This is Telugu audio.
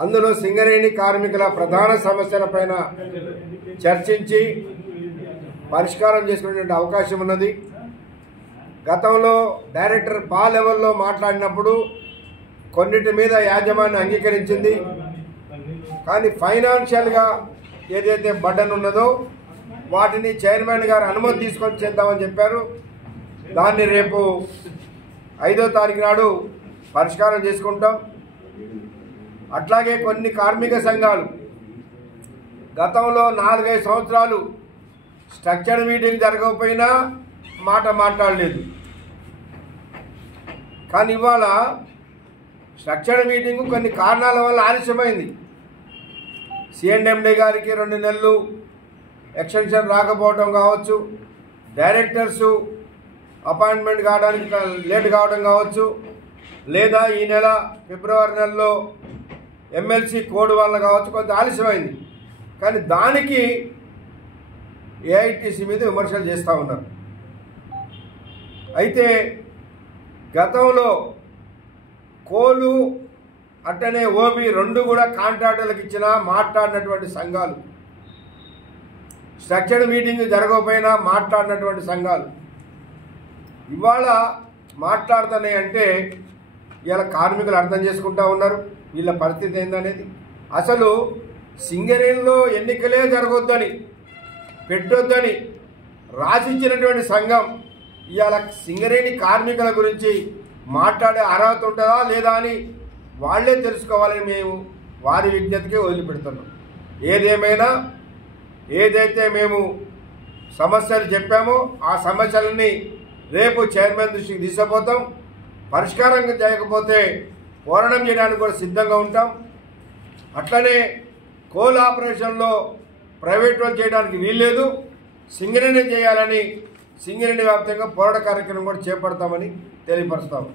అందులో సింగరేణి కార్మికుల ప్రధాన సమస్యలపైన చర్చించి పరిష్కారం చేసుకునే అవకాశం ఉన్నది. గతంలో డైరెక్టర్ పా లెవెల్లో మాట్లాడినప్పుడు కొన్నిటి మీద యాజమాన్యం అంగీకరించింది. కానీ ఫైనాన్షియల్గా ఏదైతే బర్డన్ ఉన్నదో వాటిని చైర్మన్ గారు అనుమతి తీసుకొని చేద్దామని చెప్పారు. దాన్ని రేపు 5వ తారీఖు నాడు పరిష్కారం చేసుకుంటాం. అట్లాగే కొన్ని కార్మిక సంఘాలు గతంలో 4-5 సంవత్సరాలు స్ట్రక్చర్ మీటింగ్ జరగకపోయినా మాట్లాడలేదు. కానీ ఇవాళ స్ట్రక్చర్ మీటింగు కొన్ని కారణాల వల్ల ఆలస్యమైంది. సిఎండ్ఎండి గారికి 2 నెలలు ఎక్స్టెన్షన్ రాకపోవడం కావచ్చు, డైరెక్టర్సు అపాయింట్మెంట్ కావడానికి లేట్ కావడం కావచ్చు, లేదా ఈ నెల ఫిబ్రవరి నెలలో ఎమ్మెల్సీ కోడ్ వల్ల కావచ్చు, కొంత ఆలస్యమైంది. కానీ దానికి ఏఐటీసీ మీద విమర్శలు చేస్తూ ఉన్నారు. అయితే గతంలో కోలు అట్టనే ఓబీ 2 కూడా కాంట్రాక్టర్లకు ఇచ్చిన మాట్లాడినటువంటి సంఘాలు, స్ట్రక్చర్డ్ మీటింగ్ జరగకపోయినా మాట్లాడినటువంటి సంఘాలు ఇవాళ మాట్లాడుతున్నాయి అంటే ఇలా కార్మికులు అర్థం చేసుకుంటూ ఉన్నారు వీళ్ళ పరిస్థితి ఏందనేది. అసలు సింగరేణిలో ఎన్నికలే జరగొద్దని పెట్టొద్దని రాసిచ్చినటువంటి సంఘం ఇవాళ సింగరేణి కార్మికుల గురించి మాట్లాడే అర్హత ఉంటుందా లేదా అని వాళ్లే తెలుసుకోవాలని మేము వారి విజ్ఞతకే వదిలిపెడుతున్నాం. ఏదేమైనా ఏదైతే మేము సమస్యలు చెప్పామో ఆ సమస్యలని రేపు చైర్మన్ దృష్టికి తీసుకుపోతాం. పరిష్కారం చేయకపోతే పోరాటం చేయడానికి కూడా సిద్ధంగా ఉంటాం. అట్లనే కోల్ ఆపరేషన్లో ప్రైవేట్ వాళ్ళు చేయడానికి వీల్లేదు, సింగరేణి చేయాలని సింగరేణి వ్యాప్తంగా పోరాట కార్యక్రమం కూడా చేపడతామని తెలియపరుస్తాము.